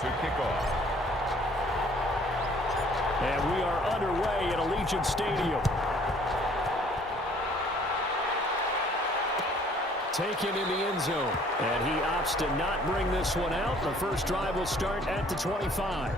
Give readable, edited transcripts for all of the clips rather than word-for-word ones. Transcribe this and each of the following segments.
to kick off. And we are underway at Allegiant Stadium. Taken in the end zone. And he opts to not bring this one out. The first drive will start at the 25.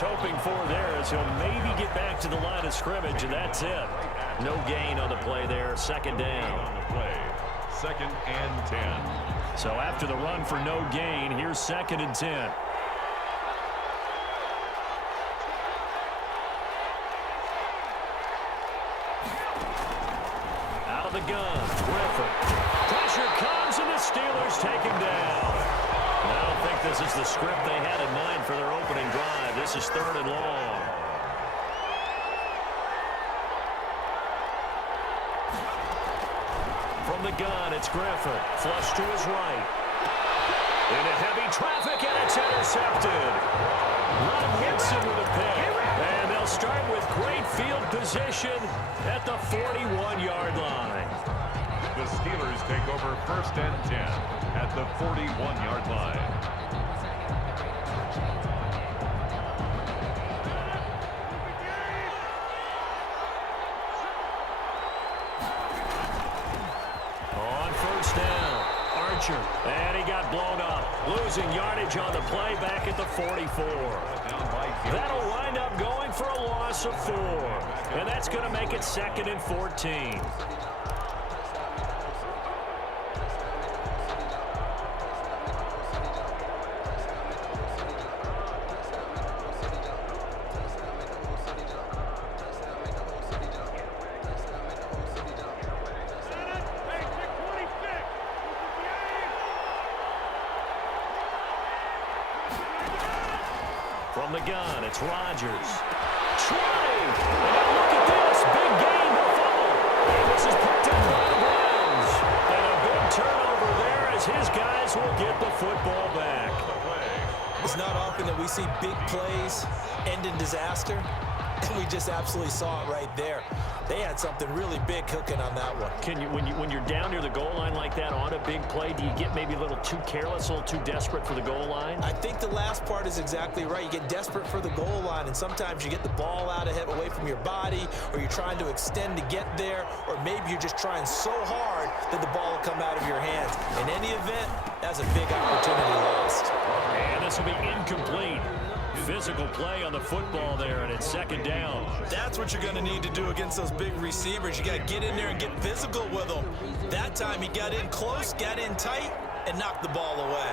Hoping for there as he'll maybe get back to the line of scrimmage, and that's it. No gain on the play there. Second down. On the play. 2nd and 10. So after the run for no gain, here's 2nd and 10. Out of the gun, Griffin. Pressure comes, and the Steelers take him down. I don't think this is the script they had in mind for their opening drive. This is 3rd and long. From the gun, it's Griffin. Flush to his right. Into heavy traffic, and it's intercepted. Run Winston with a pick. And they'll start with great field position at the 41-yard line. The Steelers take over 1st and 10 at the 41-yard line. On 1st down, Archer. And he got blown up. Losing yardage on the play back at the 44. That'll wind up going for a loss of 4. And that's going to make it 2nd and 14. From the gun, it's Rodgers. Try! And look at this. Big gain, no fumble. And this is picked up by the Browns. And a big turnover there as his guys will get the football back. It's not often that we see big plays end in disaster, and we just absolutely saw it right there. They had something really big cooking on that one. Can you, when you're down near the goal line like that on a big play, do you get maybe a little too careless, a little too desperate for the goal line? I think the last part is exactly right. You get desperate for the goal line, and sometimes you get the ball out ahead, away from your body, or you're trying to extend to get there, or maybe you're just trying so hard that the ball will come out of your hands. In any event, that's a big opportunity lost. And this will be incomplete. Physical play on the football there, and it's 2nd down. That's what you're going to need to do against those big receivers. You got to get in there and get physical with them. That time he got in close, got in tight, and knocked the ball away.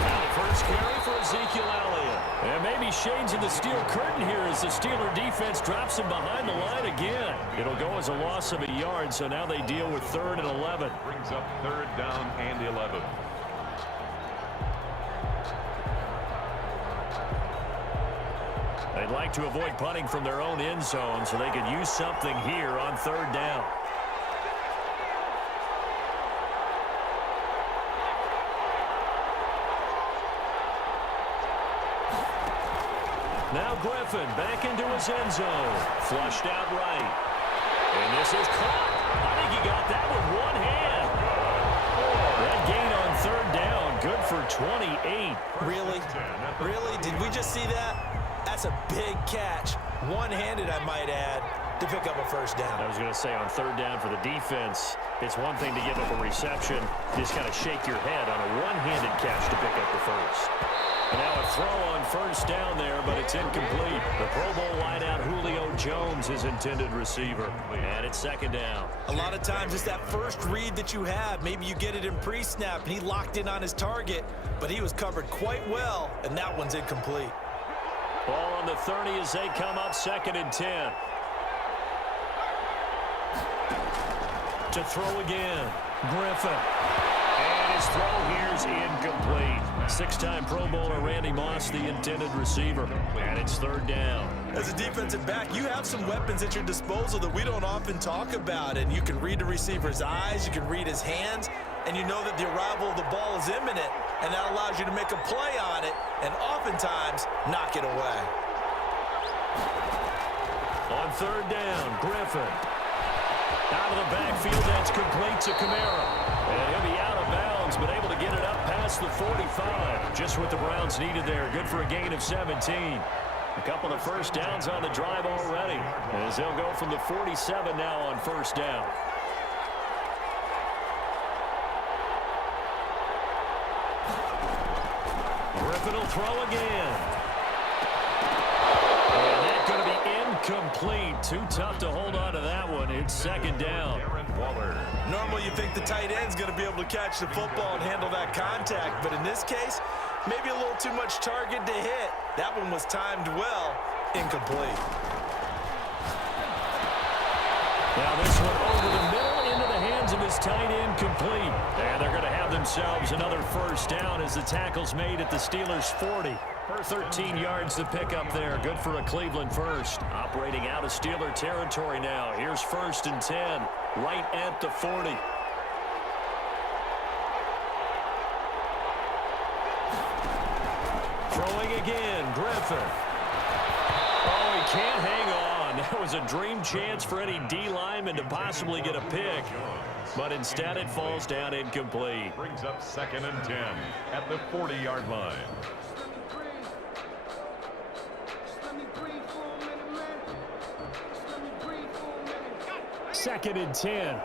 Now the first carry for Ezekiel Elliott. And maybe shades of the steel curtain here as the Steeler defense drops him behind the line again. It'll go as a loss of a yard, so now they deal with 3rd and 11. Brings up 3rd down and 11. They'd like to avoid punting from their own end zone so they could use something here on 3rd down. Now Griffin back into his end zone. Flushed out right. And this is caught. I think he got that with one hand. That gain on 3rd down. Good for 28. Really? Really? Did we just see that? That's a big catch. One-handed, I might add, to pick up a 1st down. I was going to say on 3rd down for the defense, it's one thing to give up a reception. You just kind of shake your head on a one-handed catch to pick up the 1st. And now a throw on 1st down there, but it's incomplete. The Pro Bowl wideout Julio Jones, his intended receiver. And it's 2nd down. A lot of times it's that first read that you have. Maybe you get it in pre-snap, and he locked in on his target, but he was covered quite well, and that one's incomplete. Ball on the 30 as they come up 2nd and 10. To throw again, Griffin. And his throw here's incomplete. 6-time Pro Bowler Randy Moss, the intended receiver. And it's 3rd down. As a defensive back, you have some weapons at your disposal that we don't often talk about, and you can read the receiver's eyes, you can read his hands, and you know that the arrival of the ball is imminent, and that allows you to make a play on it and oftentimes knock it away. On third down, Griffin. Out of the backfield, that's complete to Kamara. And he'll be out of bounds, but able to get it up past the 45. Just what the Browns needed there. Good for a gain of 17. A couple of first downs on the drive already, as they'll go from the 47 now on first down. Griffin will throw again. And that's going to be incomplete. Too tough to hold on to that one. It's second down. Normally you think the tight end's going to be able to catch the football and handle that contact, but in this case, maybe a little too much target to hit. That one was timed well. Incomplete. Now this one over the middle into the hands of his tight end, complete. And they're going to have themselves another first down as the tackle's made at the Steelers' 40. For 13 yards to pick up there. Good for a Cleveland first. Operating out of Steeler territory now. Here's first and 10, right at the 40. Throwing again, Griffin. Oh, he can't hang on. That was a dream chance for any D lineman to possibly get a pick. But instead it falls down incomplete. Brings up second and 10 at the 40-yard line. Second and 10.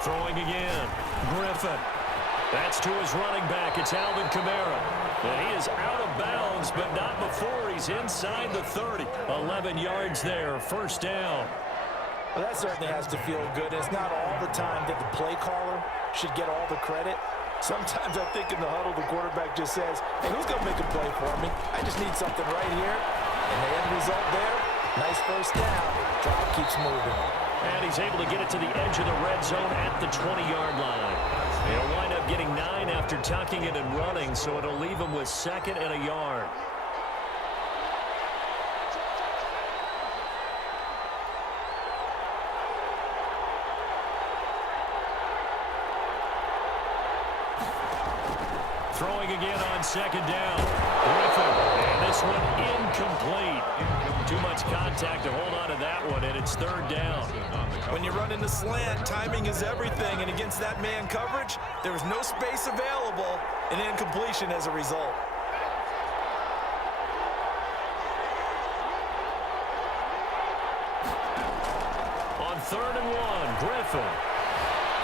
Throwing again. Griffin. That's to his running back. It's Alvin Kamara. And he is out of bounds, but not before he's inside the 30. 11 yards there. First down. Well, that certainly has to feel good. It's not all the time that the play caller should get all the credit. Sometimes I think in the huddle, the quarterback just says, hey, who's going to make a play for me? I just need something right here. And the end result there, nice first down. Drive keeps moving. And he's able to get it to the edge of the red zone at the 20-yard line. He'll wind up getting 9 after tucking it and running, so it'll leave him with second and a yard. Throwing again on second down. Griffin, and this one incomplete. Too much contact to hold on to that one, and it's third down. When you run in the slant, timing is everything, and against that man coverage, there was no space available, and incompletion as a result. On third and 1, Griffin.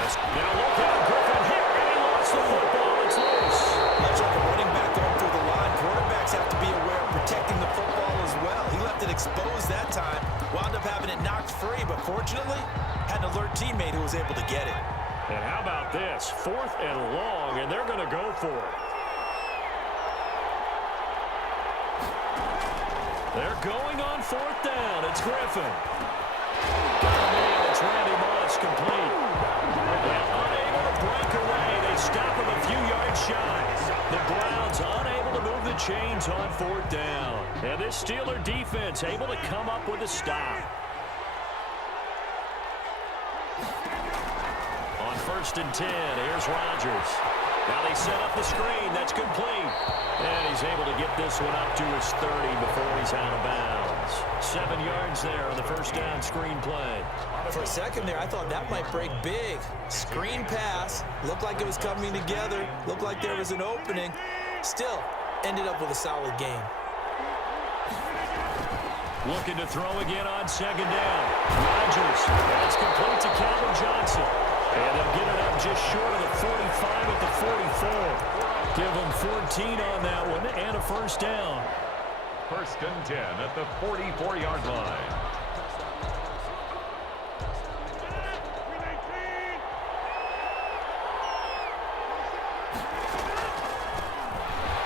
Now look out, Griffin hit, and he lost the football. It's loose. Much like a running back going through the line, quarterbacks have to be aware of protecting the football as well. He left it exposed that time, wound up having it knocked free, but fortunately, had an alert teammate who was able to get it. And how about this? 4th and long, and they're going to go for it. They're going on 4th down. It's Griffin. Got him in. It's Randy Moss, complete. And unable to break away. They stop him a few yards shy. The Browns unable to move the chains on 4th down. And this Steeler defense able to come up with a stop. On 1st and 10, here's Rodgers. Now they set up the screen. That's complete. And he's able to get this one up to his 30 before he's out of bounds. 7 yards there on the first down screen play. For a second there, I thought that might break big. Screen pass. Looked like it was coming together. Looked like there was an opening. Still, ended up with a solid game. Looking to throw again on second down. Rodgers. That's complete to Calvin Johnson. And they'll get it up just short of the 45 at the 44. Give them 14 on that one and a first down. 1st and 10 at the 44-yard line.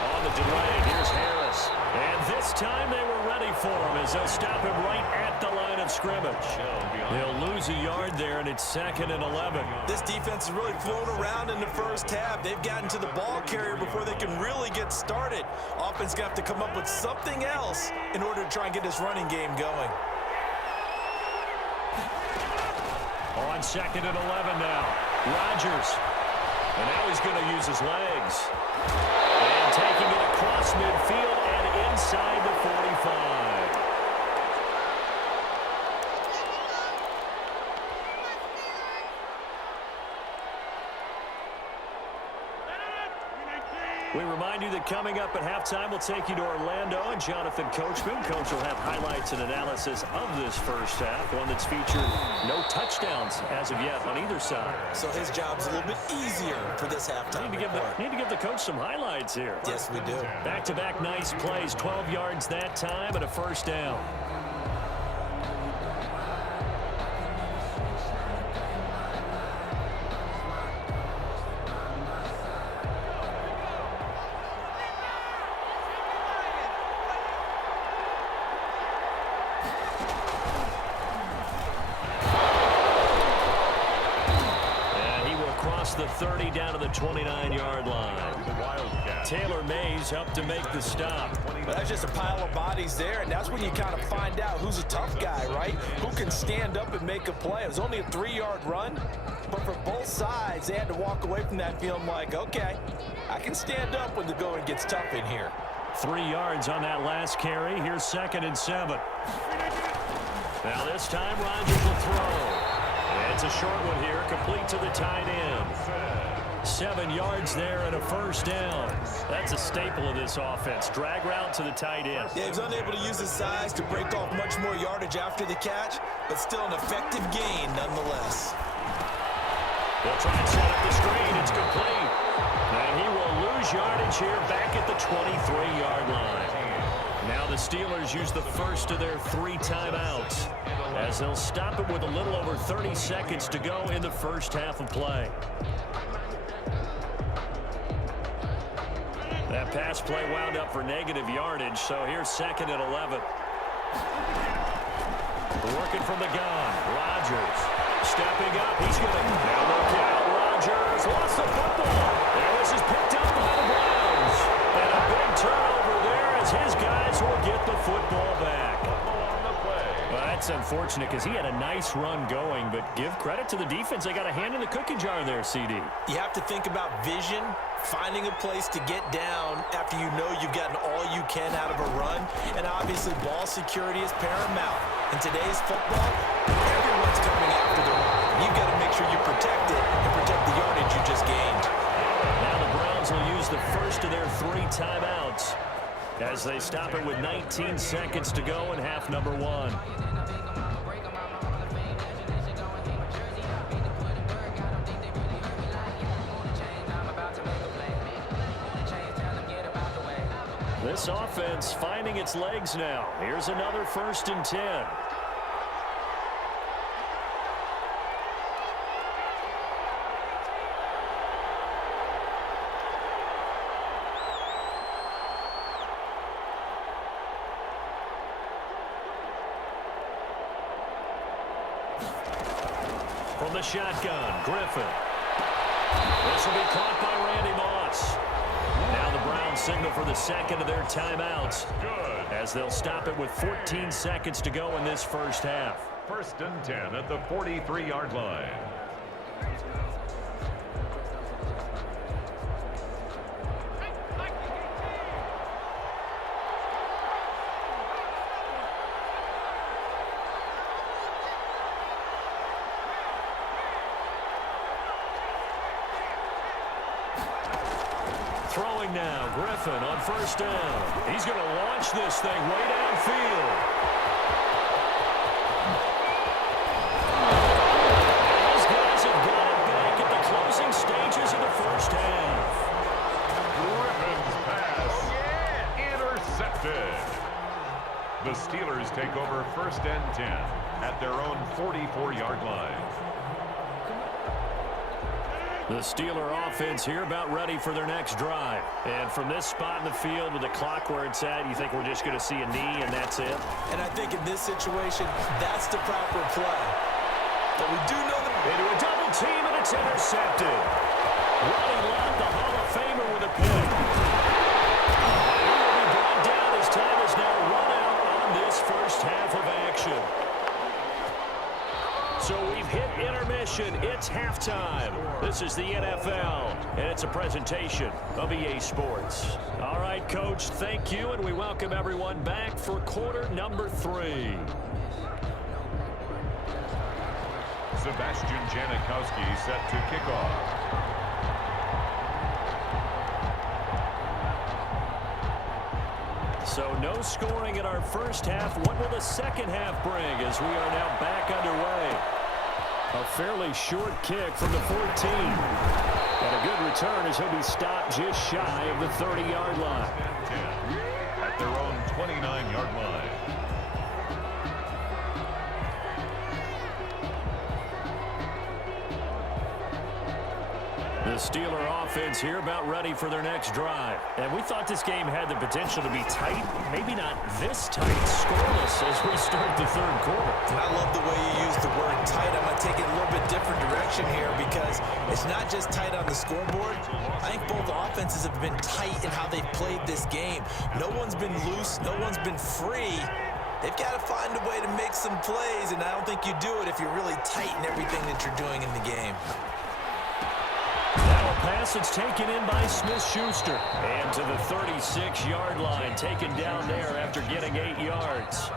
On the delay, here's Harris. And this this time they were ready for him as they'll stop him right at the line of scrimmage. They'll lose a yard there, and it's 2nd and 11. This defense is really flown around in the first half. They've gotten to the ball carrier before they can really get started. Offense going to have to come up with something else in order to try and get this running game going. On 2nd and 11 now. Rodgers. And now he's going to use his legs. And taking it across midfield and inside the 45. We remind you that coming up at halftime, we'll take you to Orlando and Jonathan Coachman. Coach will have highlights and analysis of this first half, one that's featured no touchdowns as of yet on either side. So his job's a little bit easier for this halftime. Need to give the coach some highlights here. Yes, we do. Back-to-back nice plays, 12 yards that time and a first down. The 30 down to the 29-yard line. Taylor Mays helped to make the stop. But that's just a pile of bodies there, and that's when you kind of find out who's a tough guy, right? Who can stand up and make a play. It was only a 3-yard run, but for both sides, they had to walk away from that feeling like, okay, I can stand up when the going gets tough in here. 3 yards on that last carry. Here's 2nd and 7. Now this time, Rodgers will throw. It's a short one here, complete to the tight end. 7 yards there and a first down. That's a staple of this offense. Drag route to the tight end. Yeah, he was unable to use his size to break off much more yardage after the catch, but still an effective gain nonetheless. They'll try and set up the screen. It's complete. And he will lose yardage here back at the 23-yard line. Now the Steelers use the first of their 3 timeouts as they'll stop it with a little over 30 seconds to go in the first half of play. That pass play wound up for negative yardage, so here's 2nd and 11. Working from the gun, Rodgers stepping up. He's going to now look out. Rodgers lost the football. This is picked up by the Browns. And a big turnover there as his guys will get the football back. Well, that's unfortunate because he had a nice run going, but give credit to the defense. They got a hand in the cookie jar there, CD. You have to think about vision, finding a place to get down after you know you've gotten all you can out of a run, and obviously ball security is paramount. In today's football, everyone's coming after the run. You've got to make sure you protect it and protect the yardage you just gained. Now the Browns will use the first of their 3 timeouts as they stop it with 19 seconds to go in half number 1. This offense finding its legs now. Here's another 1st and 10. From the shotgun, Griffin. This will be caught by Randy Moss. Now the Browns signal for the 2nd of their timeouts as they'll stop it with 14 seconds to go in this first half. 1st and 10 at the 43-yard line. Throwing now, Griffin on 1st down. He's going to launch this thing way downfield. These guys have got it back at the closing stages of the first half. Griffin's pass intercepted. The Steelers take over 1st and 10 at their own 44-yard line. The Steeler offense here about ready for their next drive. And from this spot in the field with the clock where it's at, you think we're just going to see a knee and that's it? And I think in this situation, that's the proper play. But we do know that... Into a double team, and it's intercepted. Ronnie Lott, the Hall of Famer, with a pick. And he will be brought down as time is now run out on this first half of action. So we've hit intermission. It's halftime. This is the NFL, and it's a presentation of EA Sports. All right, Coach, thank you, and we welcome everyone back for quarter number 3. Sebastian Janikowski set to kick off. So no scoring in our first half. What will the second half bring as we are now back underway? A fairly short kick from the 14. And a good return as he'll be stopped just shy of the 30-yard line. At their own 29-yard line. The Steeler offense here about ready for their next drive. And we thought this game had the potential to be tight, maybe not this tight, scoreless as we start the third quarter. And I love the way you use the word tight. I'm going to take it a little bit different direction here because it's not just tight on the scoreboard. I think both offenses have been tight in how they've played this game. No one's been loose. No one's been free. They've got to find a way to make some plays, and I don't think you do it if you're really tight in everything that you're doing in the game. Now a pass that's taken in by Smith-Schuster. And to the 36-yard line, taken down there after getting 8 yards.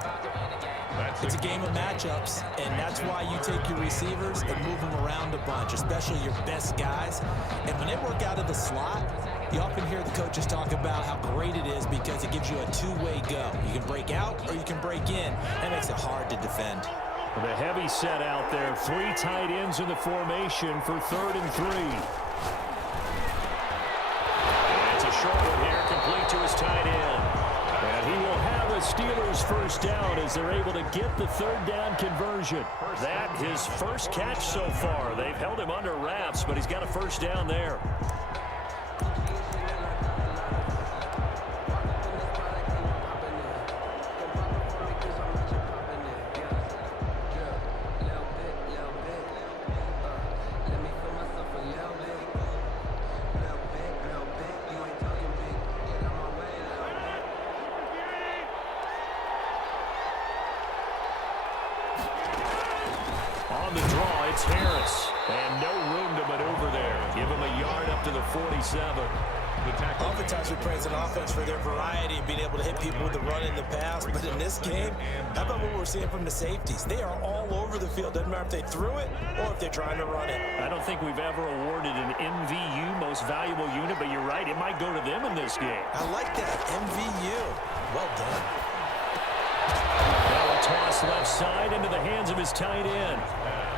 It's a game of matchups, and that's why you take your receivers and move them around a bunch, especially your best guys. And when they work out of the slot, you often hear the coaches talk about how great it is because it gives you a two-way go. You can break out or you can break in. That makes it hard to defend. The heavy set out there. 3 tight ends in the formation for 3rd and 3. And it's a short one here, complete to his tight end. And he will have a Steelers first down as they're able to get the 3rd down conversion. That his first catch so far. They've held him under wraps, but he's got a first down there. On the draw, it's Harris. And no room to maneuver there. Give him a yard up to the 47. Oftentimes we praise an offense for their variety and being able to hit people with the run in the pass. But in this game, how about what we're seeing from the safeties? They are all over the field. Doesn't matter if they threw it or if they're trying to run it. I don't think we've ever awarded an MVU, most valuable unit, but you're right, it might go to them in this game. I like that, MVU. Well done. Now a toss left side into the hands of his tight end.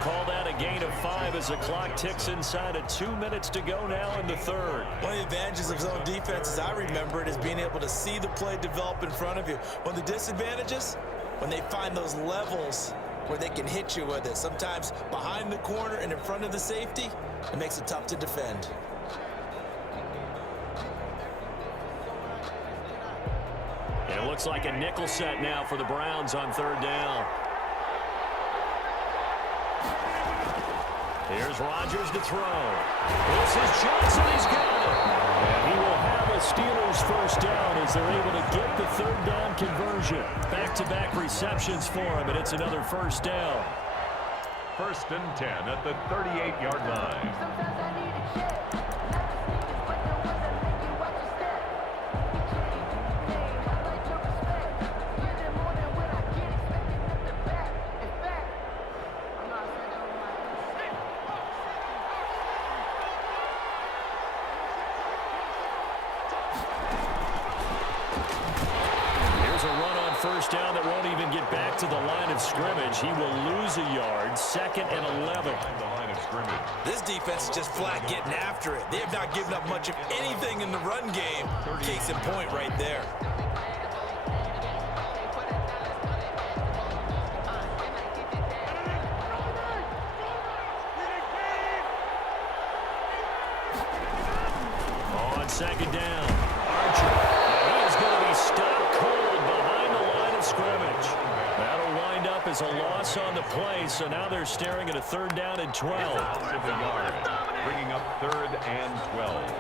Called out a gain of 5 as the clock ticks inside of 2 minutes to go now in the third. One of the advantages of zone defense, as I remember it, is being able to see the play develop in front of you. One of the disadvantages, when they find those levels where they can hit you with it. Sometimes behind the corner and in front of the safety, it makes it tough to defend. And it looks like a nickel set now for the Browns on 3rd down. Here's Rodgers to throw. This is Johnson. He's got it. And he will have a Steelers first down as they're able to get the 3rd down conversion. Back-to-back receptions for him, and it's another first down. 1st and 10 at the 38-yard line. First down that won't even get back to the line of scrimmage. He will lose a yard. 2nd and 11. The line of scrimmage. This defense is just flat getting after it. They have not given up much of anything in the run game. Case in point right there. second down. Archer. And he is going to be stopped cold behind the line of scrimmage. That'll wind up as a loss on the play, so now they're staring at a 3rd down and 12. Of the yard, bringing up 3rd and 12.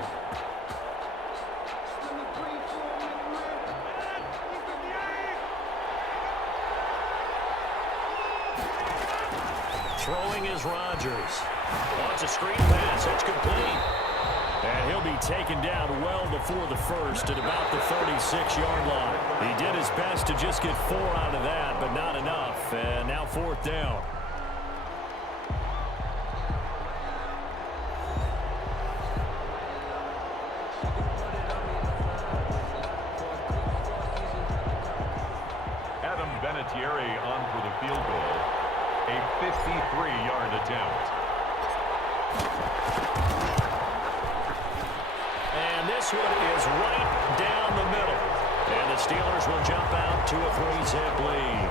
Throwing is Rodgers. Wants a screen pass. It's complete. And he'll be taken down well before the first at about the 36-yard line. He did his best to just get 4 out of that, but not enough. And now 4th down. Adam Vinatieri on for the field goal. A 53-yard attempt. And this one is right down the middle. And the Steelers will jump out to a 3-zip lead.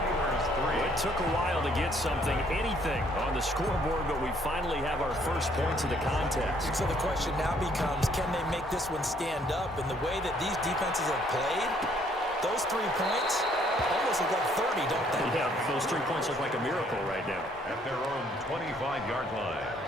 It took a while to get something, anything, on the scoreboard, but we finally have our first points of the contest. So the question now becomes, can they make this one stand up? And the way that these defenses have played, those 3 points almost look like 30, don't they? Yeah, those 3 points look like a miracle right now. At their own 25-yard line.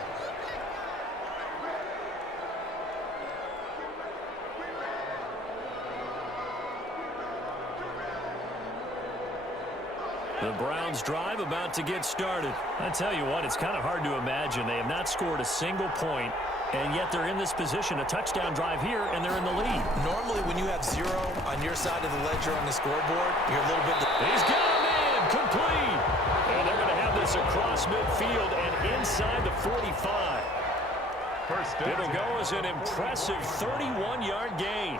The Browns drive about to get started. I tell you what, it's kind of hard to imagine. They have not scored a single point, and yet they're in this position, a touchdown drive here, and they're in the lead. Normally, when you have 0 on your side of the ledger on the scoreboard, you're a little bit... He's got a man, complete. And they're going to have this across midfield and inside the 45. It'll go as an impressive 31-yard gain.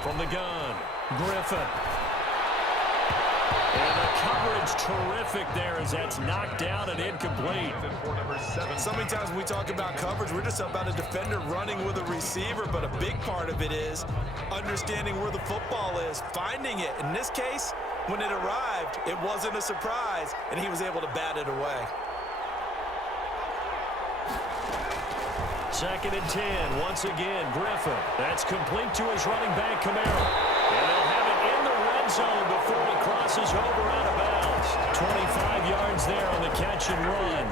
From the gun, Griffin. And the coverage terrific there as that's knocked down and incomplete. So many times when we talk about coverage, we're just about a defender running with a receiver, but a big part of it is understanding where the football is, finding it. In this case, when it arrived, it wasn't a surprise, and he was able to bat it away. 2nd and 10. Once again, Griffin. That's complete to his running back, Camaro. And they'll have it in the red zone before he crosses over out of bounds. 25 yards there on the catch and run.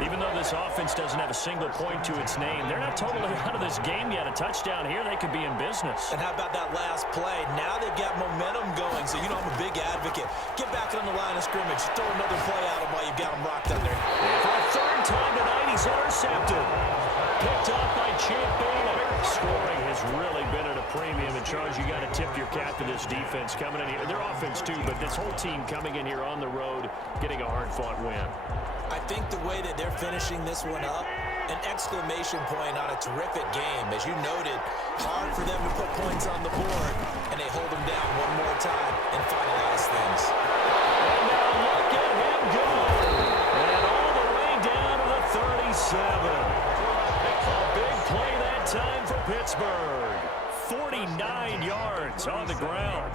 Even though this offense doesn't have a single point to its name, they're not totally out of this game yet. A touchdown here, they could be in business. And how about that last play? Now they've got momentum going, so you know I'm a big advocate. Get back on the line of scrimmage. Throw another play at him while you've got him rocked under. And for a 3rd time tonight, he's intercepted. Picked off by Champ Bailey. Scoring has really been at a premium. And Charles, you got to tip your cap to this defense coming in here. Their offense too, but this whole team coming in here on the road, getting a hard-fought win. I think the way that they're finishing this one up, an exclamation point on a terrific game. As you noted, hard for them to put points on the board, and they hold them down one more time and finalize things. And now look at him go. And all the way down to the 37. A big play that time for Pittsburgh. 49 yards on the ground.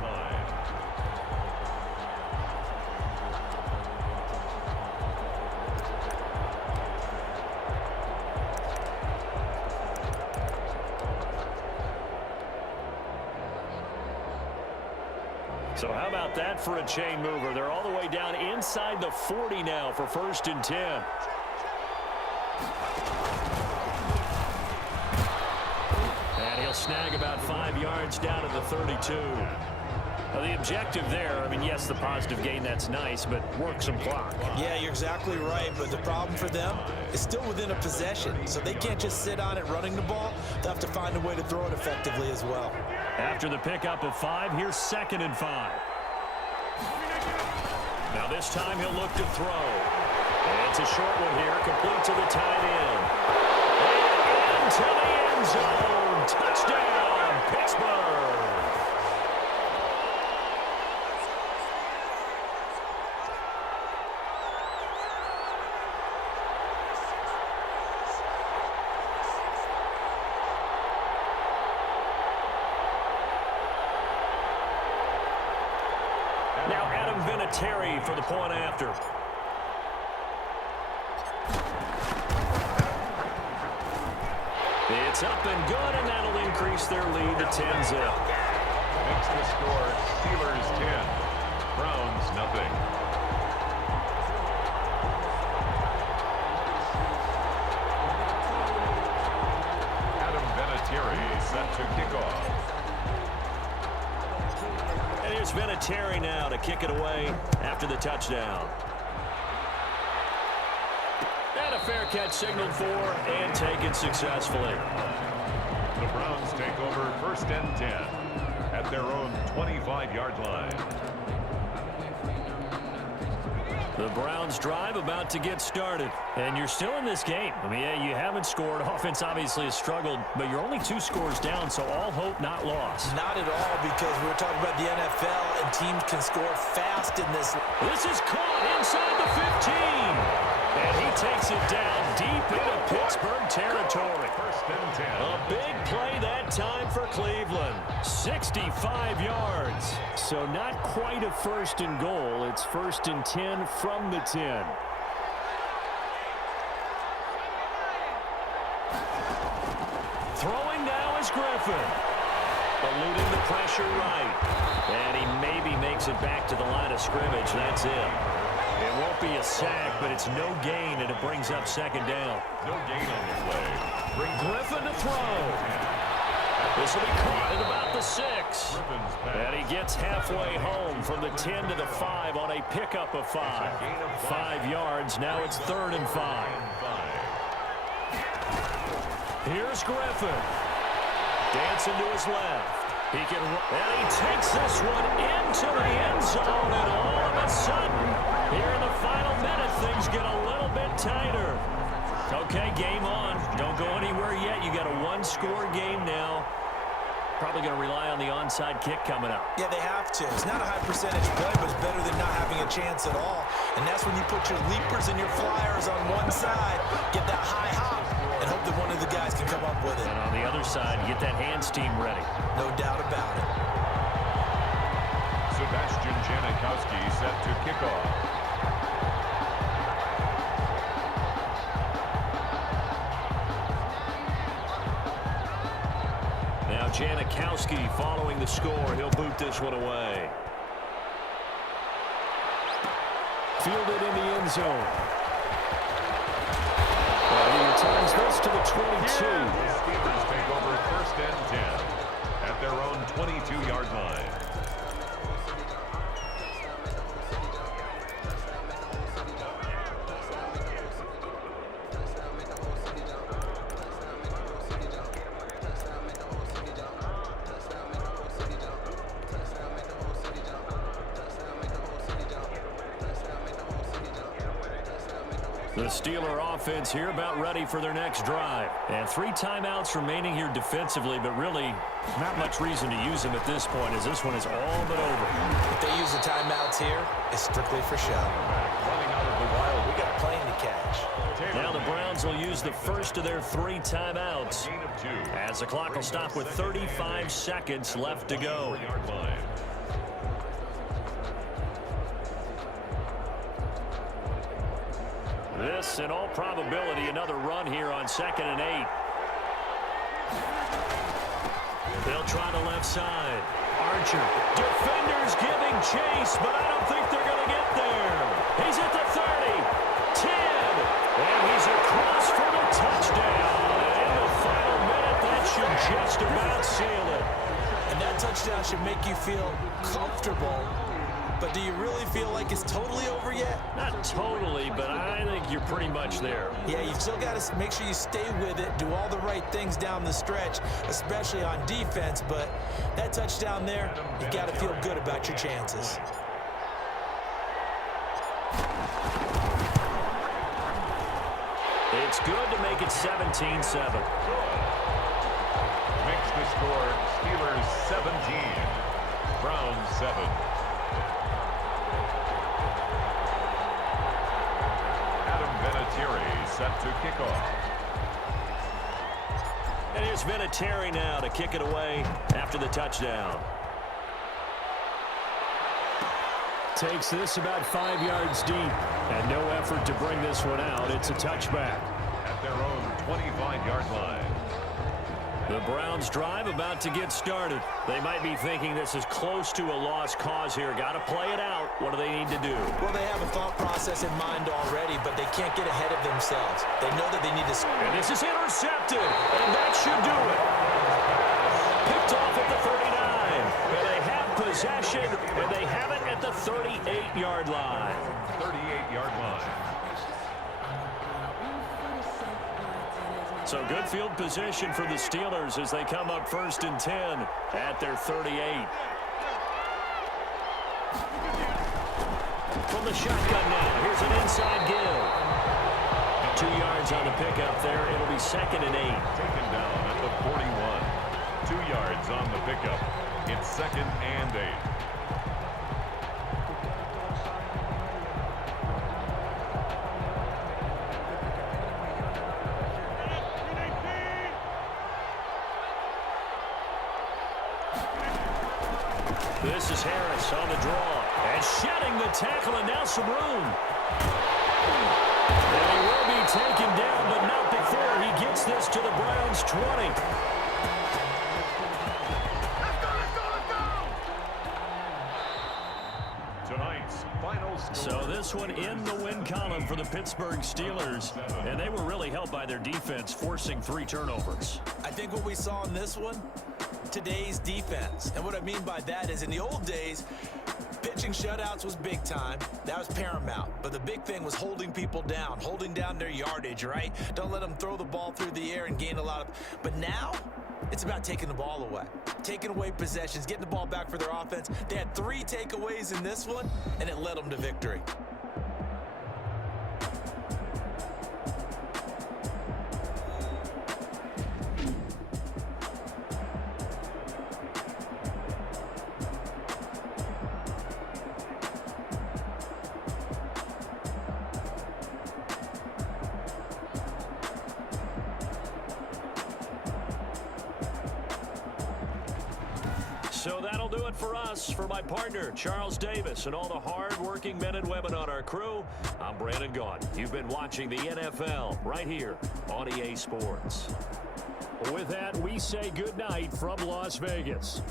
So how about that for a chain mover? They're all the way down inside the 40 now for 1st and 10. And he'll snag about 5 yards down to the 32. Now the objective there, I mean, yes, the positive gain, that's nice, but work some clock. Yeah, you're exactly right, but the problem for them is still within a possession, so they can't just sit on it running the ball. They'll have to find a way to throw it effectively as well. After the pickup of 5, here's 2nd and 5. Now this time he'll look to throw. And it's a short one here, complete to the tight end. And into the end zone. Touchdown, Pittsburgh. Now Adam Vinatieri for the point after. It's up and good, and that'll increase their lead to 10-zip. Makes the score Steelers 10, Browns nothing. Adam Vinatieri set to kick off. And here's Vinatieri now to kick it away after the touchdown. And a fair catch signaled for and taken successfully. The Browns take over 1st and 10 at their own 25-yard line. The Browns drive about to get started. And you're still in this game. I mean, yeah, you haven't scored. Offense obviously has struggled, but you're only 2 scores down, so all hope not lost. Not at all, because we're talking about the NFL, and teams can score fast in this. This is caught inside the 15. And he takes it down deep into Pittsburgh territory. 1st and 10. A big play that time for Cleveland. 65 yards. So not quite a 1st and goal. It's 1st and 10 from the 10. Throwing now is Griffin. Eluding the pressure right. And he maybe makes it back to the line of scrimmage. That's it. It won't be a sack, but it's no gain, and it brings up 2nd down. No gain on the play. Bring Griffin to throw. This will be caught at about the 6. And he gets halfway home from the 10 to the 5 on a pickup of 5. 5 yards. Now it's 3rd and 5. Here's Griffin. Dancing to his left. He can, and he takes this one into the end zone, and all of a sudden, here in the final minute, things get a little bit tighter. Okay, game on. Don't go anywhere yet. You got a 1-score game now. Probably going to rely on the onside kick coming up. Yeah, they have to. It's not a high percentage play, but it's better than not having a chance at all. And that's when you put your leapers and your flyers on one side, get that high hop, and hope that one of the guys can come up with it. And on the other side, get that hands team ready. No doubt about it. Sebastian Janikowski set to kick off. Now Janikowski following the score. He'll boot this one away. Fielded in the end zone. Well, he returns this to the 22. The Steelers take over 1st and 10 at their own 22-yard line. The Steeler offense here about ready for their next drive. And 3 timeouts remaining here defensively, but really not much reason to use them at this point, as this one is all but over. If they use the timeouts here, it's strictly for show. Running out of the wild. We got a plane to catch. Now the Browns will use the first of their 3 timeouts, Gain of 2. as the clock will stop with 35 seconds left to go. 4-yard line. This, in all probability, another run here on 2nd and 8. They'll try the left side. Archer. Defenders giving chase, but I don't think they're going to get there. He's at the 30, 10, and he's across for the touchdown. And in the final minute, that should just about seal it. And that touchdown should make you feel comfortable. But do you really feel like it's totally over yet? Not totally, but I think you're pretty much there. Yeah, you've still got to make sure you stay with it, do all the right things down the stretch, especially on defense. But that touchdown there, you've got to feel good about your chances. It's good to make it 17-7. Makes the score Steelers 17, Browns 7. Vinatieri set to kick off. And here's Vinatieri now to kick it away after the touchdown. Takes this about 5 yards deep, and no effort to bring this one out. It's a touchback. At their own 25-yard line. The Browns drive about to get started. They might be thinking this is close to a lost cause here. Got to play it out. What do they need to do? Well, they have a thought process in mind already, but they can't get ahead of themselves. They know that they need to... And this is intercepted, and that should do it. Picked off at the 39. And they have possession, and they have it at the 38-yard line. 38-yard line. So good field position for the Steelers as they come up 1st and 10 at their 38. From the shotgun now, here's an inside give. 2 yards on the pickup there. It'll be 2nd and 8. Taken down at the 41. 2 yards on the pickup. It's 2nd and 8. This is Harris on the draw. And shedding the tackle, and now some room. And he will be taken down, but not before he gets this to the Browns' 20. Tonight's final score. So this one in the win column for the Pittsburgh Steelers. And they were really helped by their defense, forcing 3 turnovers. I think what we saw in this one, today's defense. And what I mean by that is in the old days, pitching shutouts was big time. That was paramount. But the big thing was holding people down, holding down their yardage, right? Don't let them throw the ball through the air and gain a lot of... But now, it's about taking the ball away. Taking away possessions, getting the ball back for their offense. They had 3 takeaways in this one, and it led them to victory. So that'll do it for us. For my partner, Charles Davis, and all the hard-working men and women on our crew, I'm Brandon Gaudin. You've been watching the NFL right here on EA Sports. With that, we say goodnight from Las Vegas.